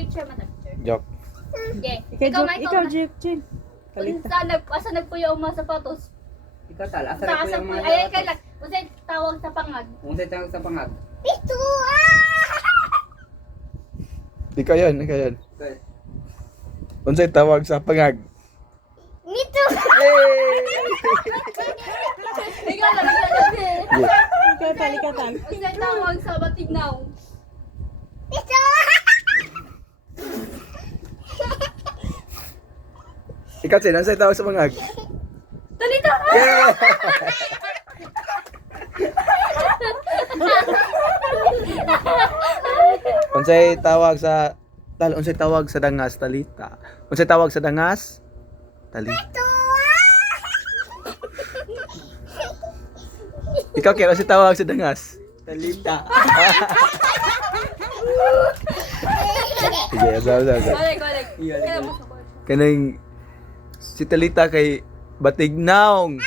picture man picture. Joke. Okay. Ikaw, Michael. Jake. Kalita. Asa nagpuyo ang mga sapatos? Ikaw tal, asa Sa na po asa yung po. mga Ay kay lang. Unsay tawag sa pangag? Unsay tawag sa pangag? Pito. Ikaw yan. Okay. Unsay tawag sa pangag? Mito. Ikaw lang. Ikaw tal. Unsay tawag sa batignaw? Ikaw, Chin, unsay tawag sa pangag? Talita. Yeah! Unsay tawag sa unsay tawag sa dangas, talita? Unsay tawag sa dangas? Talita. Ikaw, kaya unsay tawag sa dangas? Talita. Sige, sabi. Balik. Iya, Kaya iya. mo sa kwarto. Kanang si Talita kay Batignaong.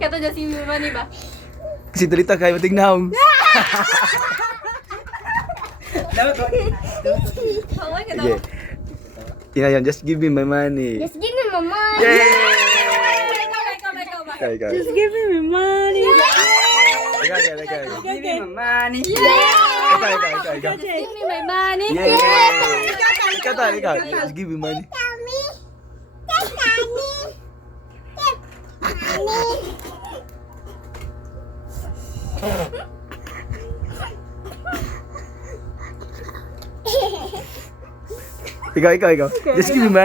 Kato dyan si Mani ba? Si Talita kay Batignaong. Dapat ko. Haway ka Sige. daw. Yan, just give me my money. Yes, give me mama. Yay! Ikaw. Ikaw. Just give me money. Ikaw. Give me my money. Ikaw. Just give me my money. Ikaw. Just give me money. Ikaw. Just give me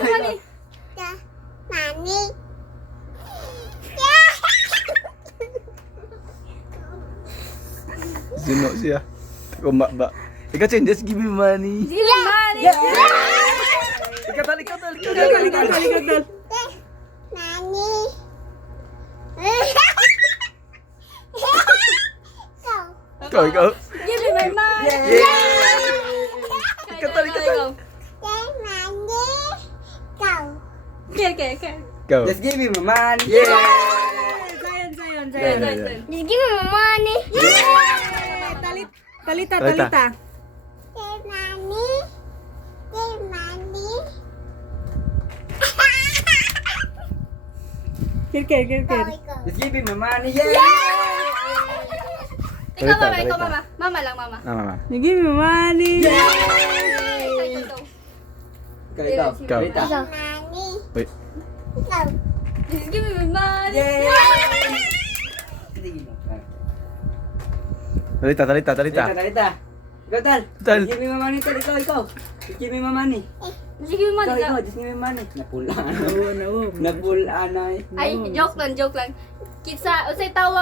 money. Ikaw. Sino siya? Kuma ba? Ikaw, Chin, just give me money. Give me money. Ikaw. Tal. Ikaw. Give me my money. Ikaw. Okay. Ikaw. Just give me my money. Sayon. Just give me my money. Talita. Kir. Just give me my money. Yeah. Ikaw mama. Mama lang mama. Mama. You give me money. Ikaw. Ikaw. Talita. Wait. Just give me my money. Yeah. Talita. Talita. Ikaw tal. Tal. Just give me my money tal. Ikaw. Just give me my money. Just give me money. Ikaw. Just give me my money. Napula. No. Napula na eh. Ay, joke lang. Kitsa, usay tawag